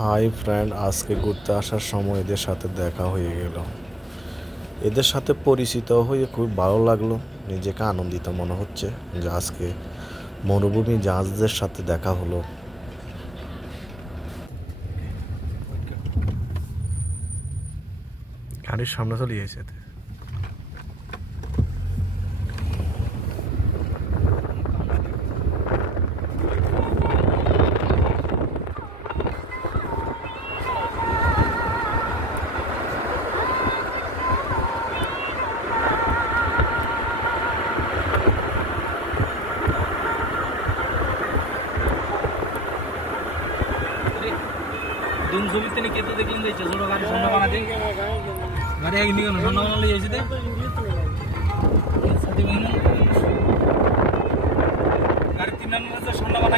Hi friend, আজকে ঘুরতে আসার সময় এদের সাথে দেখা হয়ে গেল। এদের সাথে পরিচিত হয়ে খুব ভালো লাগলো। নিজেকে আনন্দিত মনে হচ্ছে যে আজকে মরুভূমি জাহাজদের সাথে দেখা হলো। গাড়ির সামনে চলে গেছে। दोन सोबत त्यांनी केलं देखील द्यायचं जोडो गाडी सोनं बाणाचे गाडी आहे निघून सोनं बाणाला यायचे ते साठी म्हणून गाडी 3 नंबरचं सोनं बाणा